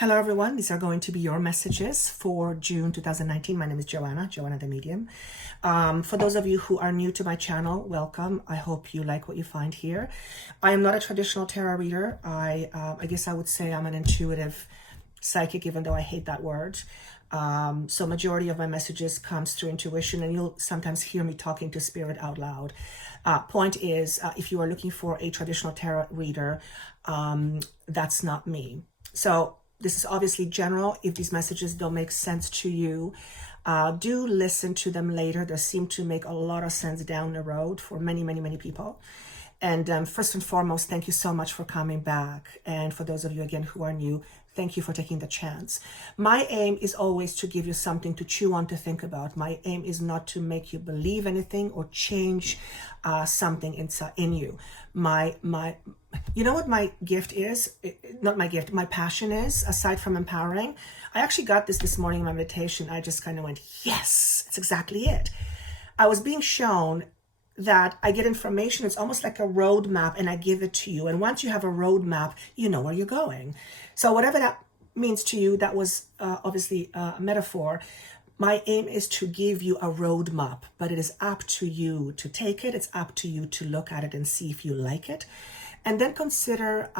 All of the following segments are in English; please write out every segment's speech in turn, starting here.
Hello everyone, these are going to be your messages for June 2019. My name is Joanna the Medium. For those of you who are new to my channel, welcome. I hope you like what you find here. I am not a traditional tarot reader. I guess I would say I'm an intuitive psychic, even though I hate that word. So majority of my messages comes through intuition, and you'll sometimes hear me talking to spirit out loud. Point is, if you are looking for a traditional tarot reader, that's not me. So this is obviously general. If these messages don't make sense to you, do listen to them later. They seem to make a lot of sense down the road for many, many, many people. And first and foremost, thank you so much for coming back. And for those of you, again, who are new, thank you for taking the chance. My aim is always to give you something to chew on, to think about. My aim is not to make you believe anything or change something inside in you. You know what my gift is? Not my gift, my passion is, aside from empowering. I actually got this morning in my meditation. I just kind of went, yes, that's exactly it. I was being shown that I get information. It's almost like a roadmap, and I give it to you. And once you have a roadmap, you know where you're going. So whatever that means to you, that was obviously a metaphor. My aim is to give you a roadmap, but it is up to you to take it. It's up to you to look at it and see if you like it. And then consider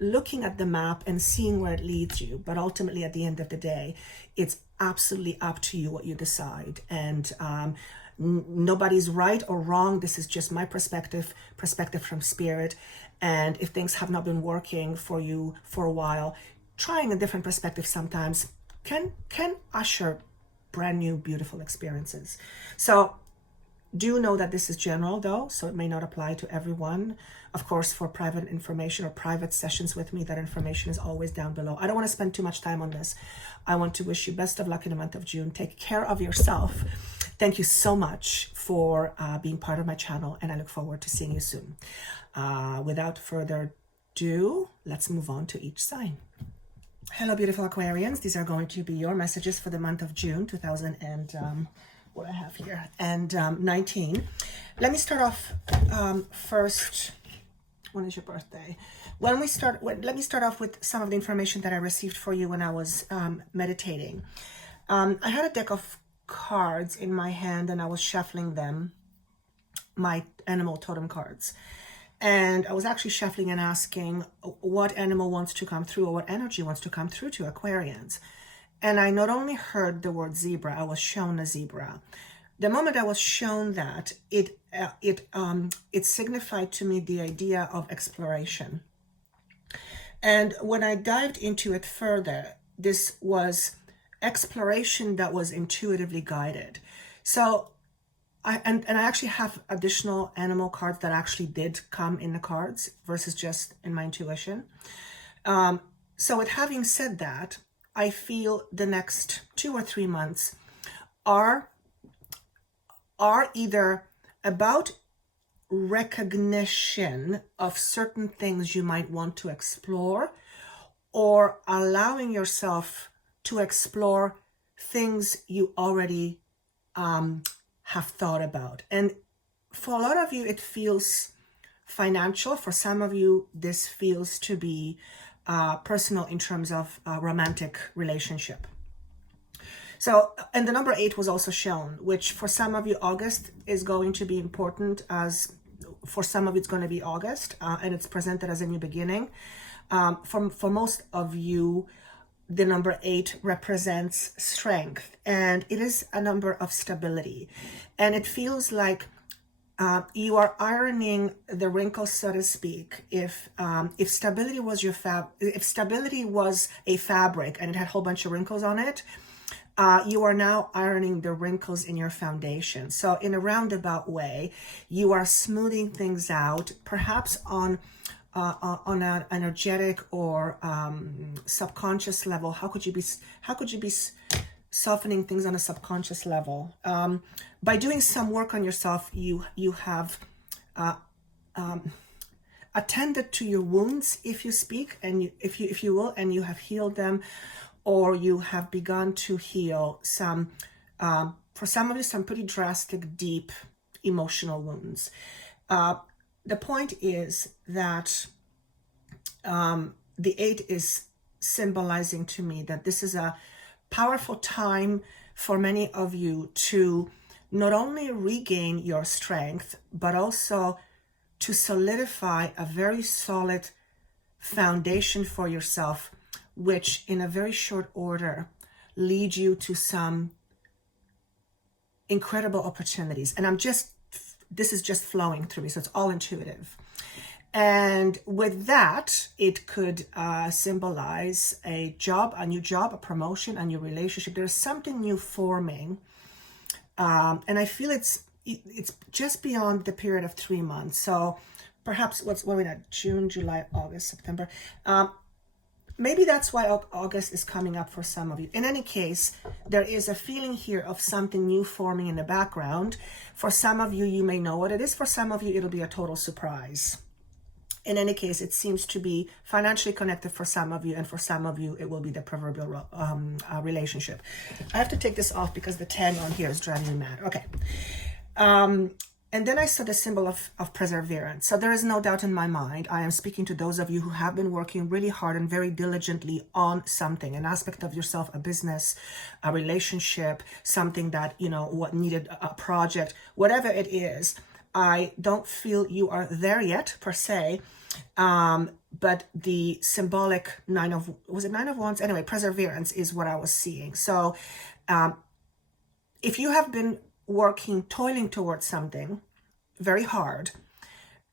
looking at the map and seeing where it leads you. But ultimately, at the end of the day, it's absolutely up to you what you decide. And nobody's right or wrong. This is just my perspective from spirit. And if things have not been working for you for a while, trying a different perspective sometimes can usher brand new, beautiful experiences. So do know that this is general though, so it may not apply to everyone. Of course, for private information or private sessions with me, that information is always down below. I don't want to spend too much time on this. I want to wish you best of luck in the month of June. Take care of yourself. Thank you so much for being part of my channel, and I look forward to seeing you soon. Without further ado, let's move on to each sign. Hello, beautiful Aquarians. These are going to be your messages for the month of June 2019. Let me start off first. When is your birthday? Let me start off with some of the information that I received for you when I was meditating. I had a deck of cards in my hand, and I was shuffling them, my animal totem cards. And I was actually shuffling and asking what animal wants to come through, or what energy wants to come through to Aquarians. And I not only heard the word zebra, I was shown a zebra. The moment I was shown that, it signified to me the idea of exploration. And when I dived into it further, this was exploration that was intuitively guided. So I actually have additional animal cards that actually did come in the cards versus just in my intuition. So with having said that, I feel the next 2 or 3 months are either about recognition of certain things you might want to explore, or allowing yourself to explore things you already have thought about. And for a lot of you, it feels financial. For some of you, this feels to be personal in terms of romantic relationship. So, and the number 8 was also shown, which for some of you, August is going to be important, as for some of it's going to be August, and it's presented as a new beginning. For most of you, the number 8 represents strength, and it is a number of stability. And it feels like you are ironing the wrinkles, so to speak. If stability was if stability was a fabric and it had a whole bunch of wrinkles on it, you are now ironing the wrinkles in your foundation. So in a roundabout way, you are smoothing things out, perhaps on an energetic or subconscious level. How could you be softening things on a subconscious level? By doing some work on yourself, you have attended to your wounds, if you speak, and if you will, and you have healed them, or you have begun to heal some, for some of you, some pretty drastic, deep emotional wounds. The point is that the 8 is symbolizing to me that this is a powerful time for many of you to not only regain your strength, but also to solidify a very solid foundation for yourself, which in a very short order leads you to some incredible opportunities. And this is just flowing through me, so it's all intuitive. And with that, it could symbolize a job, a new job, a promotion, a new relationship. There's something new forming. And I feel it's just beyond the period of 3 months. So perhaps what are we at? June, July, August, September. Maybe that's why August is coming up for some of you. In any case, there is a feeling here of something new forming in the background. For some of you, you may know what it is. For some of you, it'll be a total surprise. In any case, it seems to be financially connected for some of you, and for some of you, it will be the proverbial relationship. I have to take this off because the 10 on here is driving me mad. Okay. And then I saw the symbol of perseverance. So there is no doubt in my mind, I am speaking to those of you who have been working really hard and very diligently on something, an aspect of yourself, a business, a relationship, something that, what needed a project, whatever it is. I don't feel you are there yet per se, but the symbolic Nine of Wands? Anyway, perseverance is what I was seeing. So if you have been toiling towards something very hard,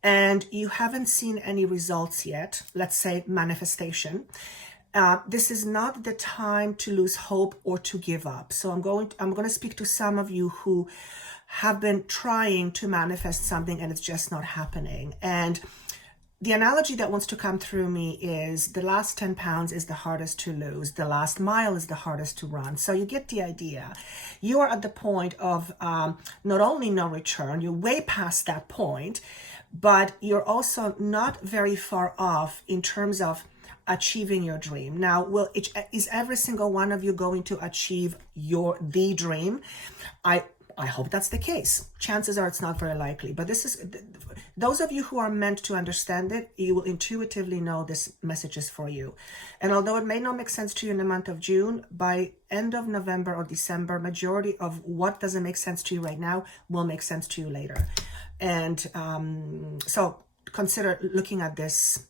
and you haven't seen any results yet, let's say manifestation, this is not the time to lose hope or to give up. So I'm going to speak to some of you who have been trying to manifest something and it's just not happening. And the analogy that wants to come through me is the last 10 pounds is the hardest to lose. The last mile is the hardest to run. So you get the idea. You are at the point of not only no return, you're way past that point, but you're also not very far off in terms of achieving your dream. Now, is every single one of you going to achieve the dream? I hope that's the case. Chances are it's not very likely, but those of you who are meant to understand it, you will intuitively know this message is for you. And although it may not make sense to you in the month of June, by end of November or December, majority of what doesn't make sense to you right now will make sense to you later. And so consider looking at this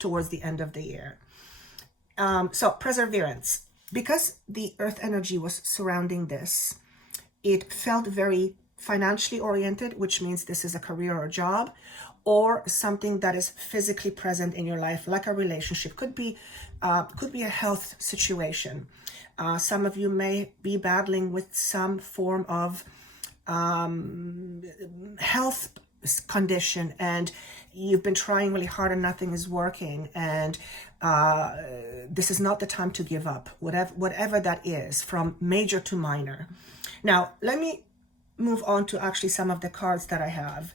towards the end of the year. So perseverance, because the earth energy was surrounding this, it felt very financially oriented, which means this is a career or a job, or something that is physically present in your life, like a relationship. Could be a health situation. Some of you may be battling with some form of health condition, and you've been trying really hard and nothing is working, and this is not the time to give up, whatever that is, from major to minor. Now, let me move on to actually some of the cards that I have.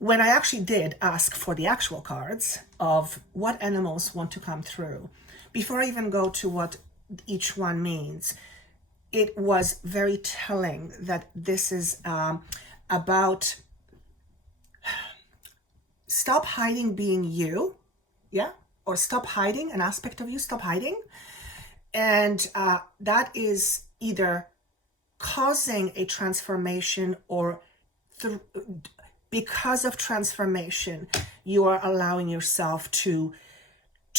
When I actually did ask for the actual cards of what animals want to come through, before I even go to what each one means, it was very telling that this is about stop hiding being you, yeah? Or stop hiding an aspect of you, stop hiding. And that is either causing a transformation or because of transformation, you are allowing yourself to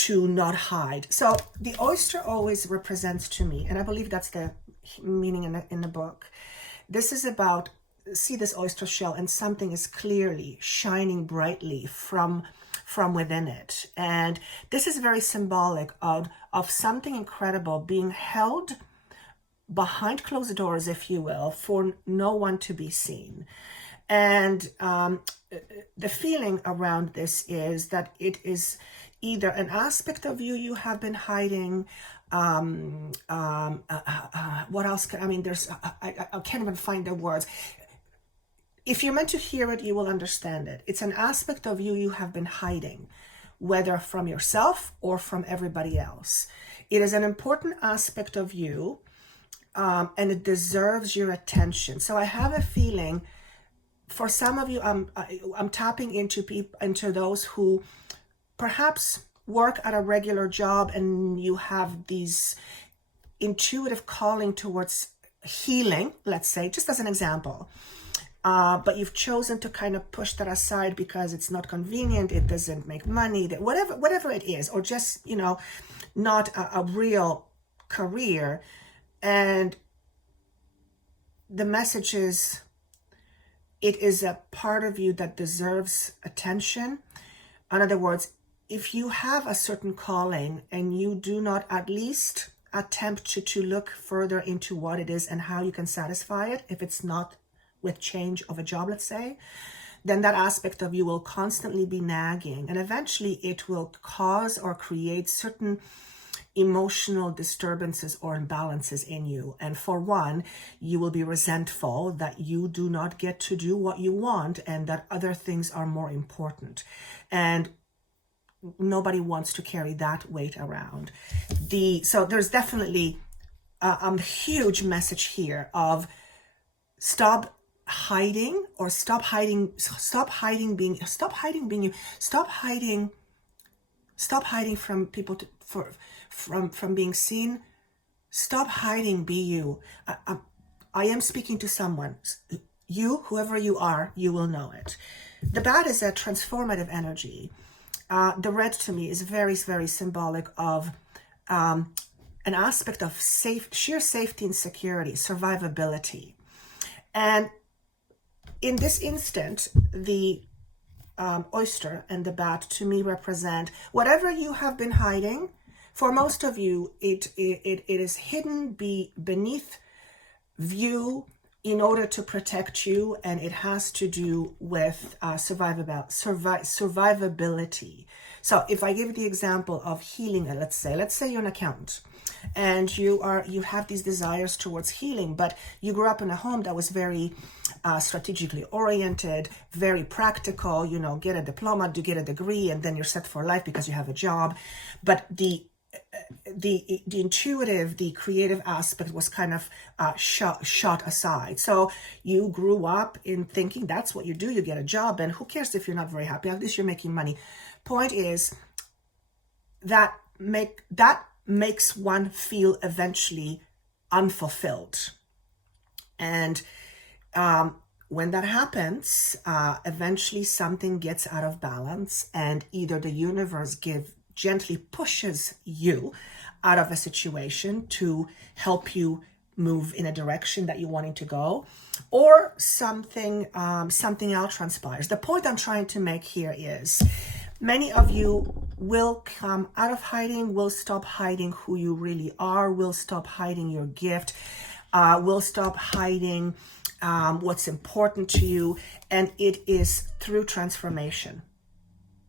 not hide. So the oyster always represents to me, and I believe that's the meaning in the book. This is about, see this oyster shell, and something is clearly shining brightly from within it. And this is very symbolic of something incredible being held behind closed doors, if you will, for no one to be seen. And the feeling around this is that it is either an aspect of you have been hiding. What else? I can't even find the words. If you're meant to hear it, you will understand it. It's an aspect of you have been hiding, whether from yourself or from everybody else. It is an important aspect of you, and it deserves your attention. So I have a feeling, for some of you, I'm tapping into those who perhaps work at a regular job and you have these intuitive calling towards healing, let's say, just as an example, but you've chosen to kind of push that aside because it's not convenient, it doesn't make money, that whatever it is, or just, you know, not a real career. And the message is, it is a part of you that deserves attention. In other words, if you have a certain calling and you do not at least attempt to look further into what it is and how you can satisfy it, if it's not with change of a job, let's say, then that aspect of you will constantly be nagging, and eventually it will cause or create certain emotional disturbances or imbalances in you. And for one, you will be resentful that you do not get to do what you want and that other things are more important. And nobody wants to carry that weight around. So there's definitely a huge message here of stop hiding from people from being seen. Stop hiding, be you. I am speaking to someone. You, whoever you are, you will know it. The bat is a transformative energy. The red to me is very, very symbolic of an aspect of sheer safety and security, survivability. And in this instant, the oyster and the bat to me represent whatever you have been hiding. For most of you, it is hidden beneath view in order to protect you, and it has to do with survivability. So if I give the example of healing, let's say you're an accountant and you have these desires towards healing, but you grew up in a home that was very strategically oriented, very practical, you know, get a diploma, get a degree, and then you're set for life because you have a job. But the intuitive, the creative aspect was kind of shot aside. So you grew up in thinking that's what you do, you get a job, and who cares if you're not very happy, at least you're making money. Point is that makes one feel eventually unfulfilled. And when that happens, eventually something gets out of balance, and either the universe gently pushes you out of a situation to help you move in a direction that you're wanting to go, or something else transpires. The point I'm trying to make here is many of you will come out of hiding, will stop hiding who you really are, will stop hiding your gift, will stop hiding what's important to you, and it is through transformation.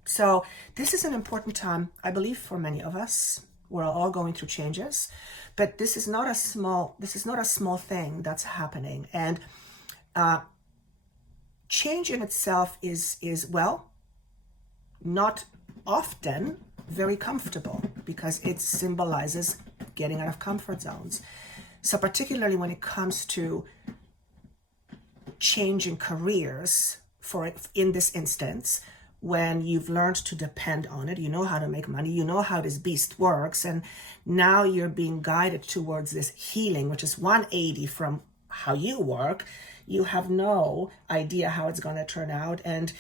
So this is an important time, I believe, for many of us. We're all going through changes, but this is not a small thing that's happening. And change in itself is well, not often very comfortable, because it symbolizes getting out of comfort zones. So particularly when it comes to changing careers, in this instance, when you've learned to depend on it, you know how to make money, you know how this beast works, and now you're being guided towards this healing, which is 180 from how you work. You have no idea how it's going to turn out, and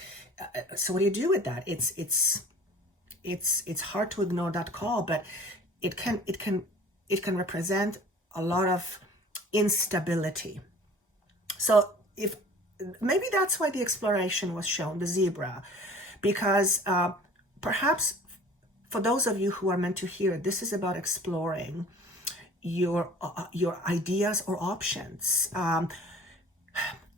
so what do you do with that? It's hard to ignore that call, but it can represent a lot of instability. So maybe that's why the exploration was shown, the zebra, because perhaps for those of you who are meant to hear, this is about exploring your ideas or options.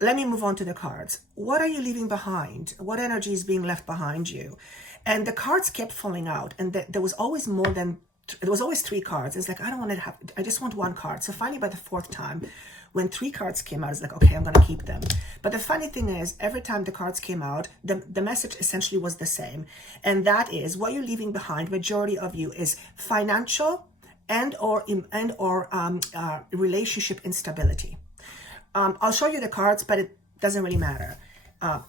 Let me move on to the cards. What are you leaving behind? What energy is being left behind you? And the cards kept falling out, and there was always three cards. It's like, I just want one card. So finally, by the fourth time, when three cards came out, it's like, okay, I'm going to keep them. But the funny thing is, every time the cards came out, the message essentially was the same. And that is, what you're leaving behind, majority of you, is financial and or relationship instability. I'll show you the cards, but it doesn't really matter.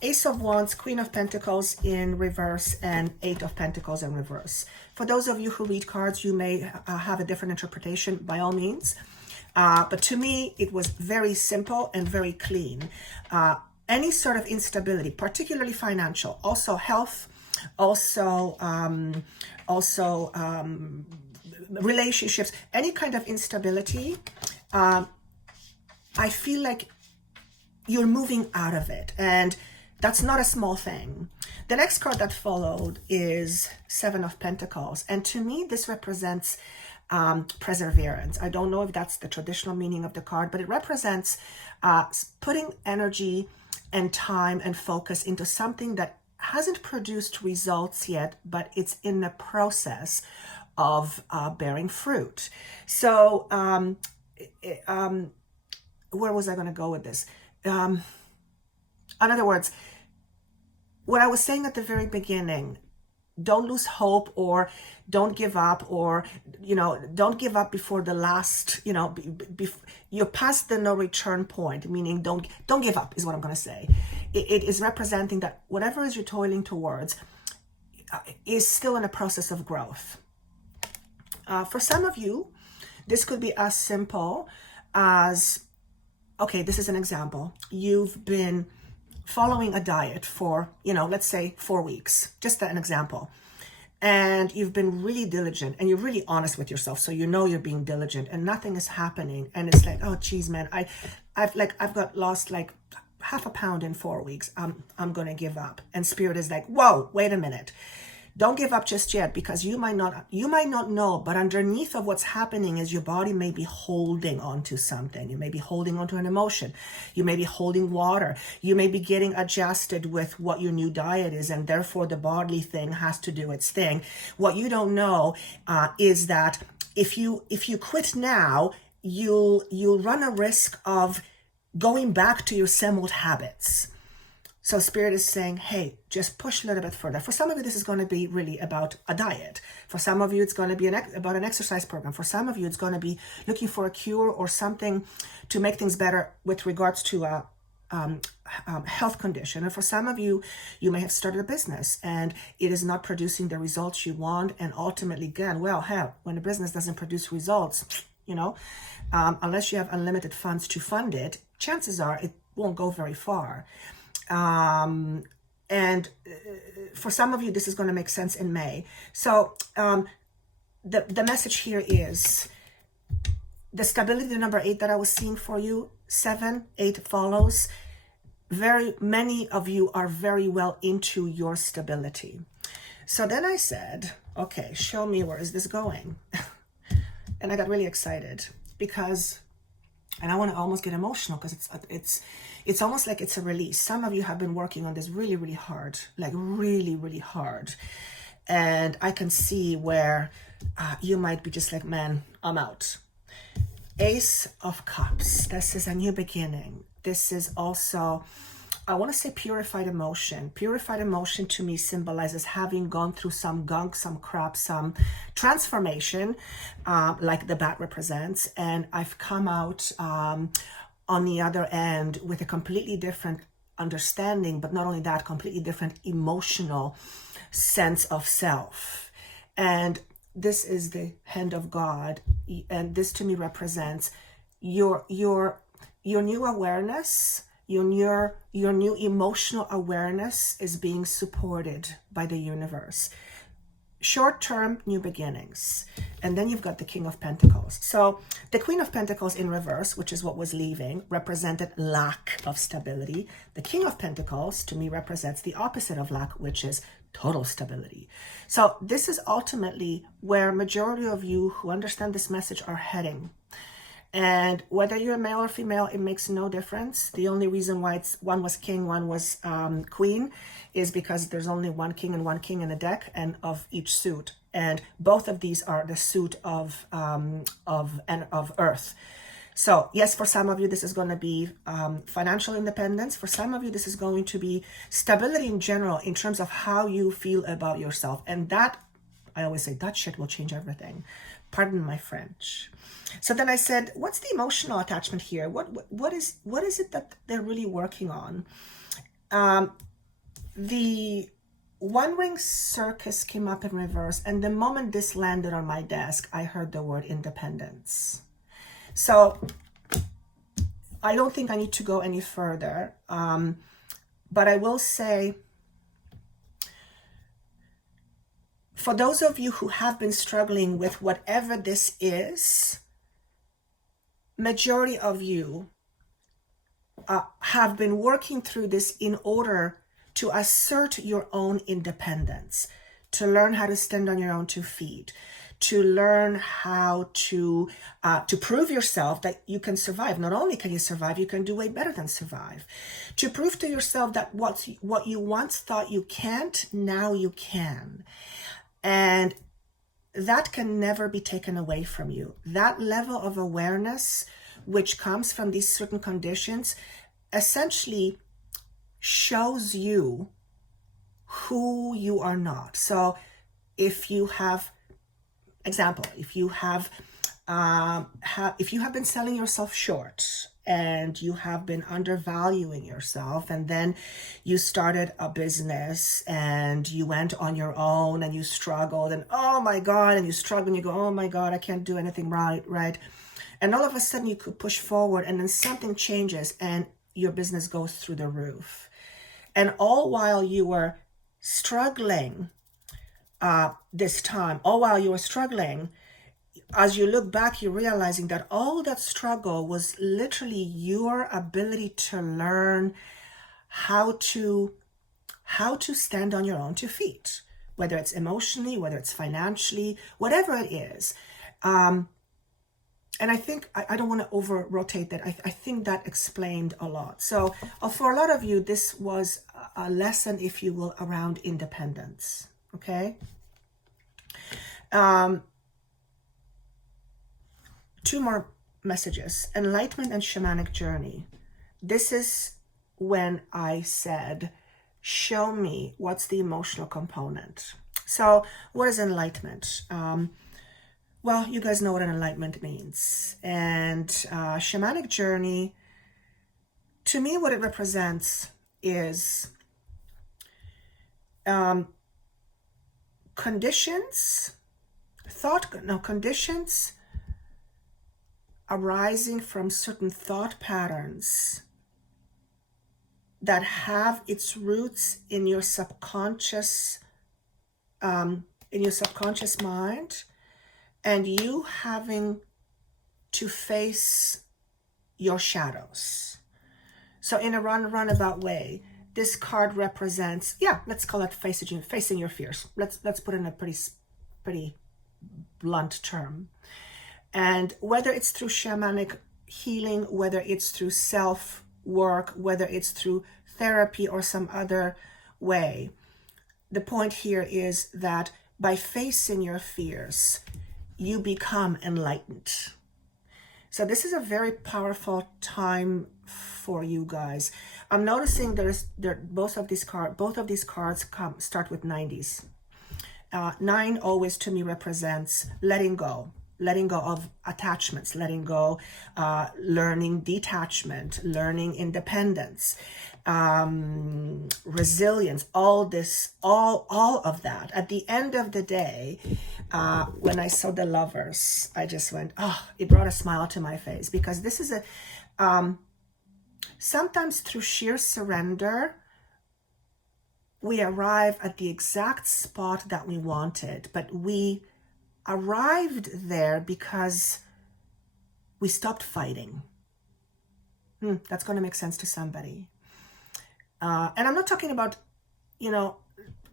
Ace of Wands, Queen of Pentacles in reverse, and Eight of Pentacles in reverse. For those of you who read cards, you may have a different interpretation, by all means. But to me, it was very simple and very clean. Any sort of instability, particularly financial, also health, also relationships, any kind of instability, I feel like you're moving out of it, and that's not a small thing. The next card that followed is Seven of Pentacles, and to me this represents perseverance. I don't know if that's the traditional meaning of the card, but it represents putting energy and time and focus into something that hasn't produced results yet, but it's in the process of bearing fruit. So where was I going to go with this? In other words, what I was saying at the very beginning, don't lose hope, or don't give up, or, don't give up before the last, you're past the no return point, meaning don't give up is what I'm going to say. It is representing that whatever is you're toiling towards is still in a process of growth. For some of you, this could be as simple as, okay, this is an example. You've been following a diet for, let's say 4 weeks, just an example. And you've been really diligent and you're really honest with yourself. So you're being diligent and nothing is happening. And it's like, oh geez, man, I've lost like half a pound in 4 weeks. I'm going to give up. And Spirit is like, whoa, wait a minute. Don't give up just yet, because you might not know, but underneath of what's happening is your body may be holding on to something. You may be holding on to an emotion. You may be holding water. You may be getting adjusted with what your new diet is, and therefore the bodily thing has to do its thing. What you don't know is that if you quit now, you'll run a risk of going back to your same old habits. So Spirit is saying, hey, just push a little bit further. For some of you, this is going to be really about a diet. For some of you, it's going to be about an exercise program. For some of you, it's going to be looking for a cure or something to make things better with regards to a health condition. And for some of you, you may have started a business and it is not producing the results you want. And ultimately, again, when a business doesn't produce results, unless you have unlimited funds to fund it, chances are it won't go very far. And for some of you, this is going to make sense in May. So the message here is the stability, the number 8 that I was seeing for you, 7, 8 follows. Very many of you are very well into your stability. So then I said, okay, show me, where is this going? And I got really excited because, and I want to almost get emotional because it's almost like it's a release. Some of you have been working on this really, really hard, like really, really hard. And I can see where you might be just like, man, I'm out. Ace of Cups. This is a new beginning. This is also, I want to say, purified emotion. Purified emotion to me symbolizes having gone through some gunk, some crap, some transformation, like the bat represents. And I've come out on the other end with a completely different understanding, but not only that, completely different emotional sense of self. And this is the hand of God. And this to me represents your new awareness. Your new emotional awareness is being supported by the universe. Short-term new beginnings. And then you've got the King of Pentacles. So the Queen of Pentacles in reverse, which is what was leaving, represented lack of stability. The King of Pentacles to me represents the opposite of lack, which is total stability. So this is ultimately where majority of you who understand this message are heading. And whether you're male or female, it makes no difference. The only reason why one was king, one was queen, is because there's only one king in a deck, and of each suit. And both of these are the suit of Earth. So yes, for some of you, this is going to be financial independence. For some of you, this is going to be stability in general in terms of how you feel about yourself. And that, I always say, that shit will change everything. Pardon my French. So then I said, what's the emotional attachment here? What is it that they're really working on? The One Ring Circus came up in reverse, and the moment this landed on my desk, I heard the word independence. So I don't think I need to go any further, but I will say, for those of you who have been struggling with whatever this is, majority of you have been working through this in order to assert your own independence, to learn how to stand on your own 2 feet, to learn how to prove yourself that you can survive. Not only can you survive, you can do way better than survive. To prove to yourself that what you once thought you can't, now you can. And that can never be taken away from you. That level of awareness, which comes from these certain conditions, essentially shows you who you are not. So if you have, example, if you have been selling yourself short and you have been undervaluing yourself, and then you started a business and you went on your own and you struggled, and oh my God, and you struggle and you go, oh my God, I can't do anything right. And all of a sudden you could push forward, and then something changes and your business goes through the roof. And all while you were struggling as you look back, you're realizing that all that struggle was literally your ability to learn how to stand on your own 2 feet, whether it's emotionally, whether it's financially, whatever it is. And I think, I don't want to over-rotate that. I think that explained a lot. So for a lot of you, this was a lesson, if you will, around independence, okay? 2 more messages. Enlightenment and shamanic journey. This is when I said, show me what's the emotional component. So what is enlightenment? Well, you guys know what an enlightenment means. And shamanic journey, to me, what it represents is conditions arising from certain thought patterns that have its roots in your subconscious mind, and you having to face your shadows. So in a roundabout way, this card represents, let's call it facing your fears. Let's put it in a pretty blunt term. And whether it's through shamanic healing, whether it's through self-work, whether it's through therapy or some other way, the point here is that by facing your fears, you become enlightened. So this is a very powerful time for you guys. I'm noticing both of these cards start with 90s. 9 always to me represents letting go of attachments, letting go, learning detachment, learning independence, resilience, all of that. At the end of the day, when I saw the Lovers, I just went, it brought a smile to my face, because this is sometimes through sheer surrender, we arrive at the exact spot that we wanted, but we arrived there because we stopped fighting. That's going to make sense to somebody. And I'm not talking about,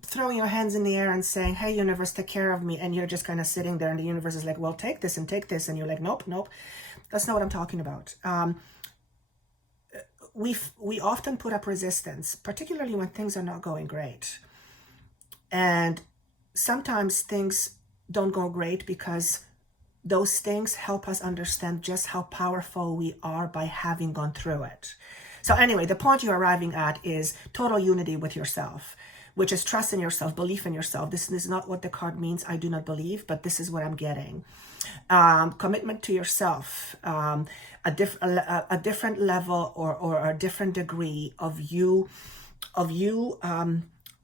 throwing your hands in the air and saying, hey, universe, take care of me. And you're just kind of sitting there and the universe is like, well, take this. And you're like, nope. That's not what I'm talking about. We often put up resistance, particularly when things are not going great. And sometimes things don't go great because those things help us understand just how powerful we are by having gone through it. So anyway, the point you're arriving at is total unity with yourself, which is trust in yourself, belief in yourself. This is not what the card means. I do not believe, but this is what I'm getting. Commitment to yourself, a different level or a different degree of you of you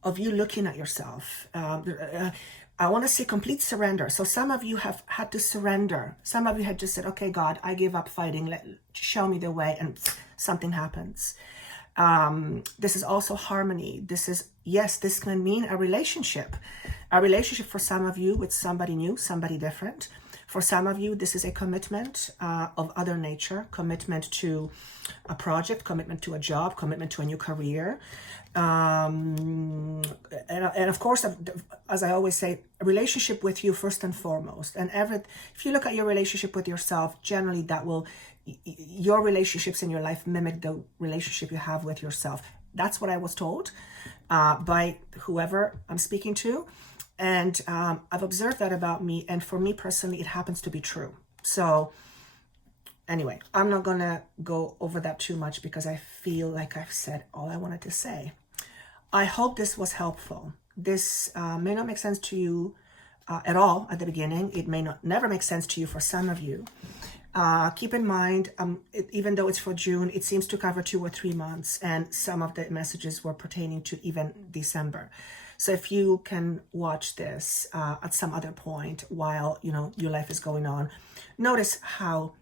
looking at yourself. I want to say complete surrender. So some of you have had to surrender. Some of you had just said, okay, God, I give up fighting. Show me the way, and something happens. This is also harmony. This is, yes, this can mean a relationship. A relationship for some of you with somebody new, somebody different. For some of you, this is a commitment of other nature, commitment to a project, commitment to a job, commitment to a new career. And of course, as I always say, a relationship with you first and foremost. And if you look at your relationship with yourself, generally your relationships in your life mimic the relationship you have with yourself. That's what I was told by whoever I'm speaking to. And I've observed that about me. And for me personally, it happens to be true. So anyway, I'm not going to go over that too much because I feel like I've said all I wanted to say. I hope this was helpful. This may not make sense to you at all at the beginning. It may never make sense to you for some of you. Keep in mind, even though it's for June, it seems to cover 2 or 3 months. And some of the messages were pertaining to even December. So if you can watch this at some other point while, your life is going on, notice how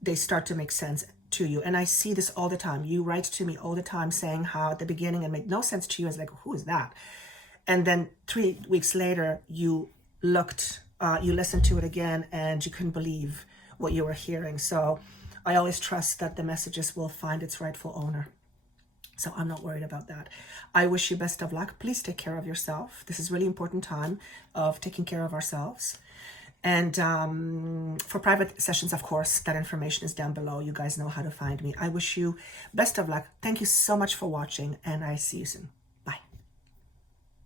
they start to make sense to you. And I see this all the time. You write to me all the time saying how at the beginning it made no sense to you. It's like, who is that? And then 3 weeks later, you listened to it again and you couldn't believe what you were hearing. So I always trust that the messages will find its rightful owner. So I'm not worried about that. I wish you best of luck. Please take care of yourself. This is really important time of taking care of ourselves. And for private sessions, of course, that information is down below. You guys know how to find me. I wish you best of luck. Thank you so much for watching, and I see you soon.